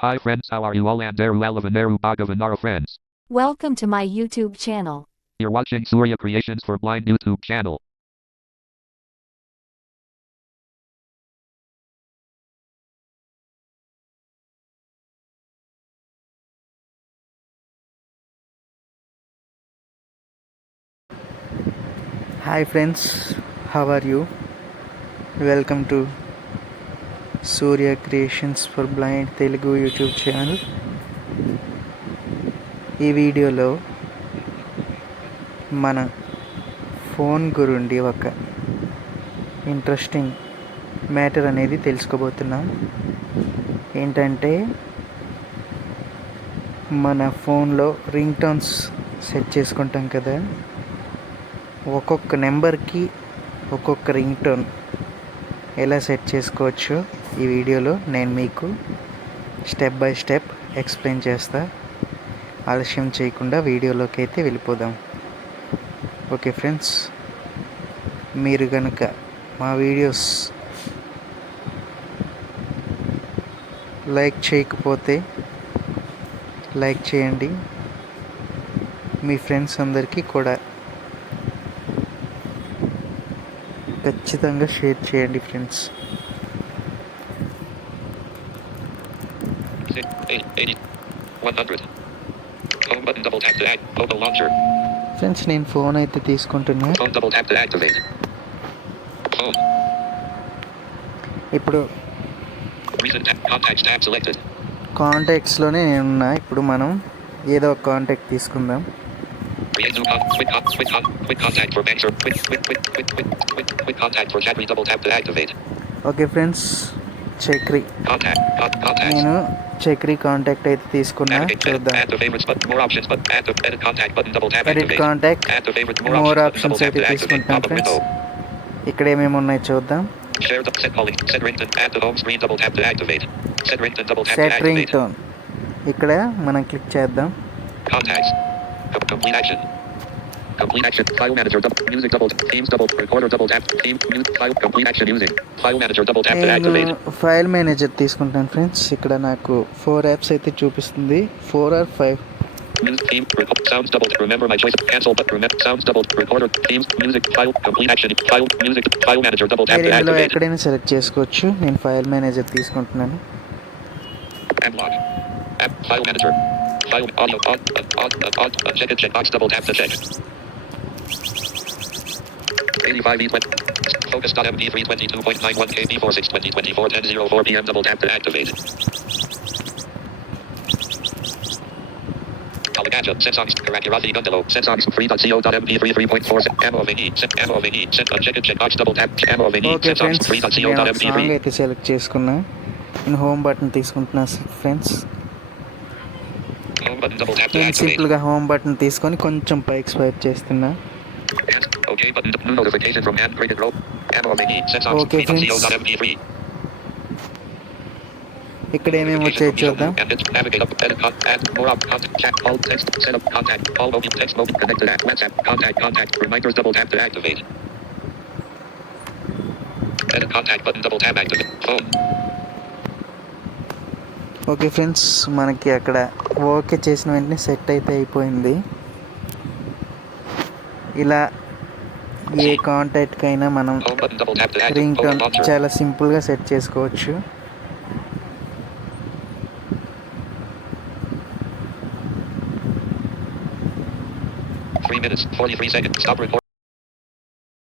Hi friends, how are you all? Anderu Alavanaru Bhagavanara friends. Welcome to my YouTube channel. You're watching Surya Creations for Blind YouTube channel. Hi friends, how are you? Welcome to Surya Creations for Blind Telugu YouTube channel. ఈ వీడియోలో మన ఫోన్ గురించి ఒక interesting matter అనేది తెలుసుకోబోతున్నాం. ఏంటంటే మన ఫోన్లో రింగ్ టోన్స్ సెట్ చేసుకుంటాం కదా, ఒక్కొక్క నెంబర్కి ఒక్కొక్క రింగ్ టోన్ ఎలా సెట్ చేసుకోవచ్చో ఈ వీడియోలో నేను మీకు స్టెప్ బై స్టెప్ ఎక్స్ప్లెయిన్ చేస్తా. ఆలస్యం చేయకుండా వీడియోలోకి అయితే వెళ్ళిపోదాం. ఓకే ఫ్రెండ్స్, మీరు కనుక మా వీడియోస్ లైక్ చేయకపోతే లైక్ చేయండి. మీ ఫ్రెండ్స్ అందరికీ కూడా ఖచ్చితంగా షేర్ చేయండి ఫ్రెండ్స్. 100. Home button double tap to add photo launcher. Friends, నేను ఫోన్ అయితే తీసుకుంటున్నా. Phone double tap to activate. Home. ఇప్పుడు Recent tab, contacts tab selected. కాంటాక్ట్స్లోనే నేనున్నా. ఇప్పుడు మనం ఏదో ఒక కాంటాక్ట్ తీసుకుందాం. Create new quick contact for banks or quick contact for chat. Double tap to activate. Okay friends, Chakri Contact. నేను చక్రి కాంటాక్ట్ అయితే తీసుకున్నా. చూద్దాం. Add the favorites button. More options button. Add the edit contact button. Double tap edit activate. Contact, Add the favorites. More More options options. అయితే Double tap to activate. తీసుకుంటాం Pop up friends. window. ఇక్కడ ఏమేమి ఉన్నాయో చూద్దాం. Share the set calling. Set ringtone. Add the home screen. Double tap to activate. Set ringtone. Double tap to set ring activate. Tone ఇక్కడ మనం క్లిక్ చేద్దాం. Contacts. Complete action. Complete action. File manager. Music double. Themes double. Recorder double tap. Theme. Music file. Complete action using. File manager double tap to activate. నేను file manager తీసుకుంటాను ఫ్రెండ్స్. ఇక్కడ నాకు 4 యాప్స్ అయితే చూపిస్తుంది. 4 or 5. Music theme. Sounds double. Remember my choice. Cancel but remember. Sounds double. Recorder. Themes. Music file. Complete action. File. Music. File manager double tap మీరు to ఇందులో activate. ఎక్కడైనా సెలెక్ట్ చేసుకోవచ్చు. నేను ఫైల్ మేనేజర్ తీసుకుంటున్నాను. App log. App file manager. File audio on check box double tap to check. 85 E20. Focus.mp3 22.91 KB 46 2024 10:04 PM double tap to activate. Alagaja, Sensongs, Karakirathi Gundalo, Sensongs, free.co.mp3 3.4, ammo of set ammo of set unchecked checkbox double tap, ammo of okay Sensongs, friends, నేను free.co.mp3. Song అయితే సెలెక్ట్ చేసుకున్నా. నేను home button తీసుకుంటున్నా friends. Home button double tap to నేను activate. సింపుల్గా home button తీసుకొని కొంచెం పైకి స్వైప్ చేస్తున్నా. Okay button, new notification from Ann Cricket Rope. Ammo of Sensongs, Okay, friends. free.co.mp3. ఇక్కడ ఏమేమి వచ్చాయో చూద్దాం. Navigate up, edit, add more up, contact, chat, call, text, set up, contact, call, mobile, text, mobile, connected app, WhatsApp, contact, reminders, double tap to activate. Edit contact button, double tap activate. Phone. Okay friends, మనకి అక్కడ ఓకే చేసిన వెంటనే సెట్ అయితే అయిపోయింది. ఇలా ఏ కాంటాక్ట్కైనా మనం Home button, double tap to activate. Ring Phone tone launcher. చాలా సింపుల్గా సెట్ చేసుకోవచ్చు. Minutes, 43 seconds. Stop recording.